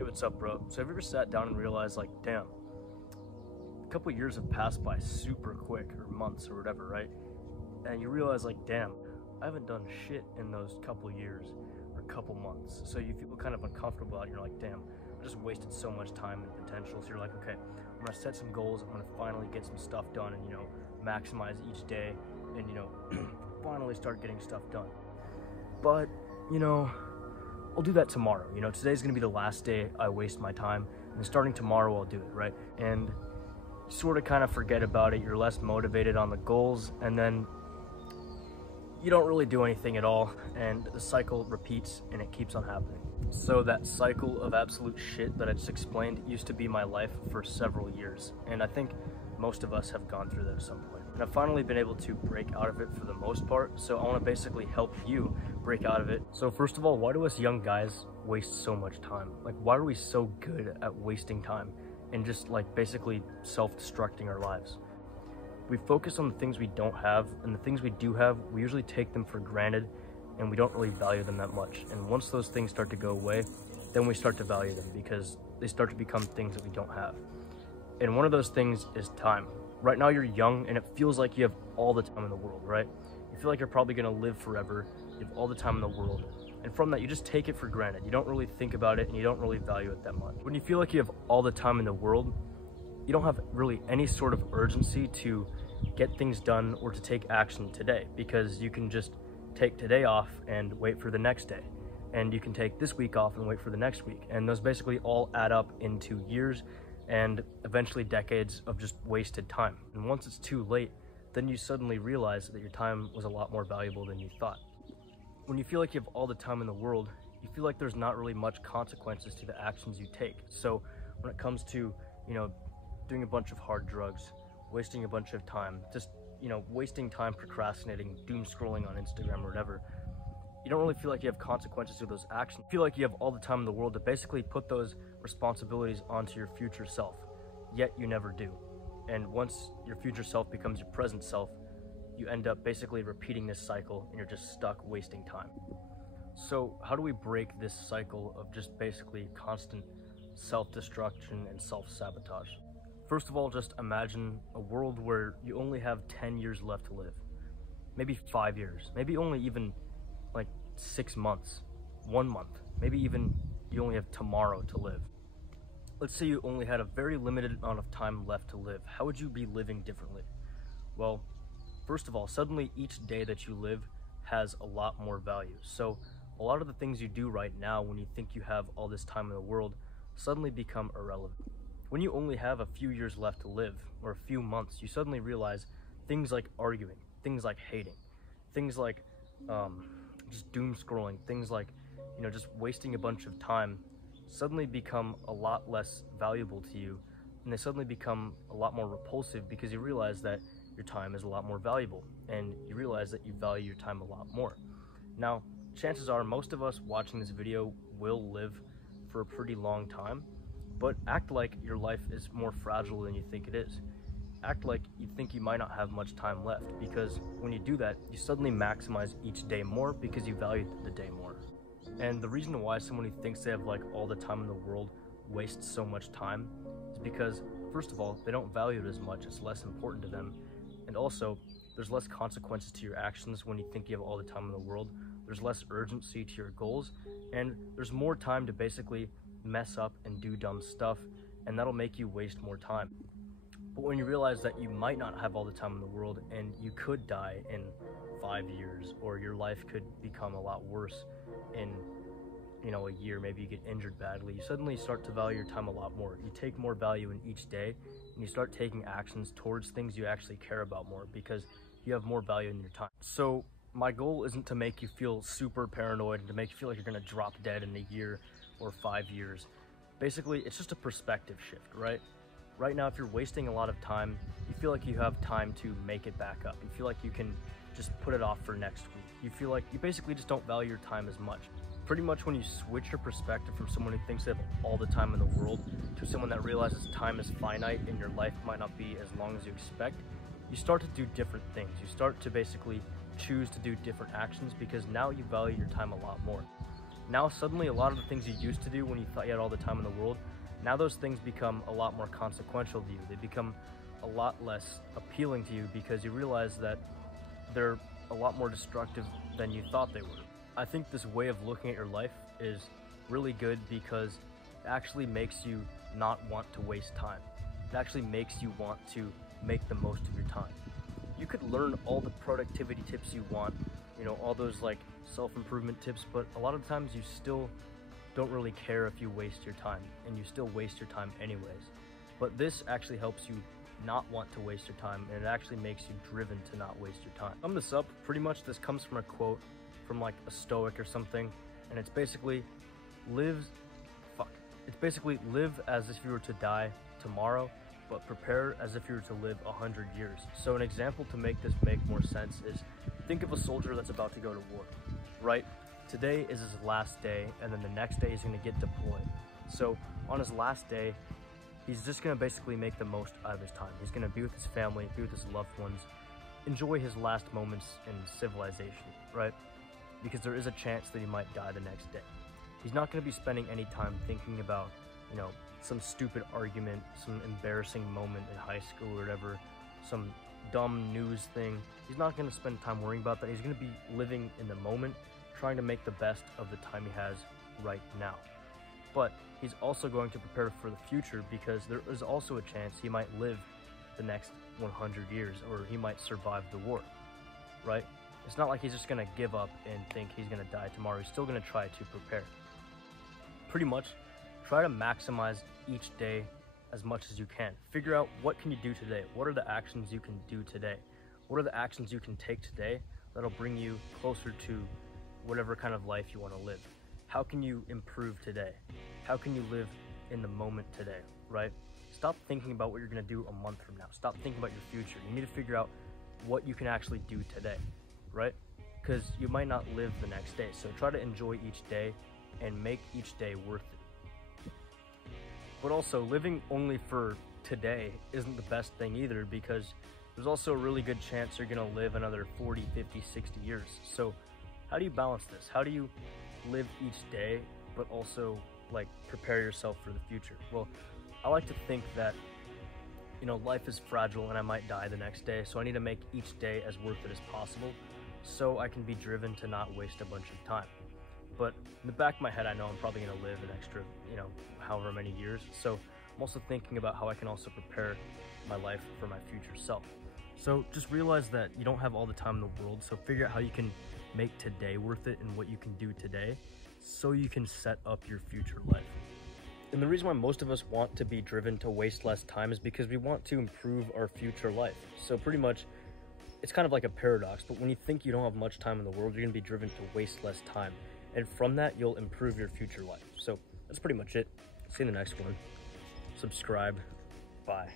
Hey, what's up, bro? So have you ever sat down and realized, like, damn, a couple years have passed by super quick, or months or whatever, right? And you realize, like, damn, I haven't done shit in those couple years or couple months. So you feel kind of uncomfortable out, and you're like, damn, I just wasted so much time and potential. So you're like, okay, I'm gonna set some goals. I'm gonna finally get some stuff done and, maximize each day and, finally start getting stuff done. But, I'll do that tomorrow. Today's gonna be the last day I waste my time, and starting tomorrow I'll do it, right? And you sort of kind of forget about it. You're less motivated on the goals, and then you don't really do anything at all, and the cycle repeats and it keeps on happening. So that cycle of absolute shit that I just explained used to be my life for several years, and I think most of us have gone through that at some point. And I've finally been able to break out of it for the most part, so I want to basically help you break out of it. So first of all, why do us young guys waste so much time? Like, why are we so good at wasting time and just like basically self-destructing our lives? We focus on the things we don't have, and the things we do have, we usually take them for granted and we don't really value them that much. And once those things start to go away, then we start to value them because they start to become things that we don't have. And one of those things is time. Right now you're young and it feels like you have all the time in the world, right? You feel like you're probably gonna live forever. You have all the time in the world. And from that, you just take it for granted. You don't really think about it and you don't really value it that much. When you feel like you have all the time in the world, you don't have really any sort of urgency to get things done or to take action today, because you can just take today off and wait for the next day. And you can take this week off and wait for the next week. And those basically all add up into years and eventually decades of just wasted time. And once it's too late, then you suddenly realize that your time was a lot more valuable than you thought. When you feel like you have all the time in the world, you feel like there's not really much consequences to the actions you take. So when it comes to, doing a bunch of hard drugs, wasting a bunch of time, just, wasting time procrastinating, doom scrolling on Instagram or whatever, you don't really feel like you have consequences to those actions. You feel like you have all the time in the world to basically put those responsibilities onto your future self, yet you never do. And once your future self becomes your present self, you end up basically repeating this cycle and you're just stuck wasting time. So how do we break this cycle of just basically constant self-destruction and self-sabotage? First of all, just imagine a world where you only have 10 years left to live. Maybe 5 years, maybe only even like 6 months, 1 month, maybe even you only have tomorrow to live. Let's say you only had a very limited amount of time left to live. How would you be living differently? Well, first of all, suddenly each day that you live has a lot more value. So a lot of the things you do right now when you think you have all this time in the world suddenly become irrelevant. When you only have a few years left to live, or a few months, you suddenly realize things like arguing, things like hating, things like just doom scrolling, things like, just wasting a bunch of time suddenly become a lot less valuable to you, and they suddenly become a lot more repulsive because you realize that your time is a lot more valuable, and you realize that you value your time a lot more. Now, chances are most of us watching this video will live for a pretty long time, but act like your life is more fragile than you think it is. Act like you think you might not have much time left, because when you do that, you suddenly maximize each day more because you value the day more. And the reason why someone who thinks they have like all the time in the world wastes so much time is because, first of all, they don't value it as much, it's less important to them. And also, there's less consequences to your actions when you think you have all the time in the world. There's less urgency to your goals, and there's more time to basically mess up and do dumb stuff, and that'll make you waste more time. But when you realize that you might not have all the time in the world and you could die in 5 years, or your life could become a lot worse in a year, maybe you get injured badly, you suddenly start to value your time a lot more. You take more value in each day, and you start taking actions towards things you actually care about more because you have more value in your time. So my goal isn't to make you feel super paranoid and to make you feel like you're gonna drop dead in a year or 5 years. Basically, it's just a perspective shift, right? Right now, if you're wasting a lot of time, you feel like you have time to make it back up. You feel like you can just put it off for next week. You feel like you basically just don't value your time as much. Pretty much when you switch your perspective from someone who thinks they have all the time in the world to someone that realizes time is finite and your life might not be as long as you expect, you start to do different things. You start to basically choose to do different actions because now you value your time a lot more. Now suddenly a lot of the things you used to do when you thought you had all the time in the world, now those things become a lot more consequential to you. They become a lot less appealing to you because you realize that they're a lot more destructive than you thought they were. I think this way of looking at your life is really good because it actually makes you not want to waste time. It actually makes you want to make the most of your time. You could learn all the productivity tips you want, you know, all those like self-improvement tips, but a lot of times you still don't really care if you waste your time, and you still waste your time anyways. But this actually helps you not want to waste your time, and it actually makes you driven to not waste your time. To sum this up, pretty much this comes from a quote from like a Stoic or something, and it's basically live as if you were to die tomorrow, but prepare as if you were to live 100 years. So an example to make this make more sense is, think of a soldier that's about to go to war, right? Today is his last day, and then the next day he's gonna get deployed. So on his last day, he's just gonna basically make the most out of his time. He's gonna be with his family, be with his loved ones, enjoy his last moments in civilization, right? Because there is a chance that he might die the next day. He's not gonna be spending any time thinking about, you know, some stupid argument, some embarrassing moment in high school or whatever, some dumb news thing. He's not gonna spend time worrying about that. He's gonna be living in the moment, trying to make the best of the time he has right now. But he's also going to prepare for the future because there is also a chance he might live the next 100 years, or he might survive the war, right? It's not like he's just gonna give up and think he's gonna die tomorrow. He's still gonna try to prepare. Pretty much, try to maximize each day as much as you can. Figure out what can you do today? What are the actions you can do today? What are the actions you can take today that'll bring you closer to whatever kind of life you want to live? How can you improve today? How can you live in the moment today, right? Stop thinking about what you're going to do a month from now. Stop thinking about your future. You need to figure out what you can actually do today, right? Because you might not live the next day. So try to enjoy each day and make each day worth it. But also, living only for today isn't the best thing either, because there's also a really good chance you're going to live another 40, 50, 60 years. So how do you balance this? How do you live each day, but also like prepare yourself for the future? Well, I like to think that, you know, life is fragile and I might die the next day. So I need to make each day as worth it as possible so I can be driven to not waste a bunch of time. But in the back of my head, I know I'm probably going to live an extra, you know, however many years. So I'm also thinking about how I can also prepare my life for my future self. So just realize that you don't have all the time in the world. So figure out how you can make today worth it and what you can do today so you can set up your future life. And the reason why most of us want to be driven to waste less time is because we want to improve our future life. So pretty much, it's kind of like a paradox, but when you think you don't have much time in the world, you're going to be driven to waste less time. And from that, you'll improve your future life. So that's pretty much it. See you in the next one. Subscribe. Bye.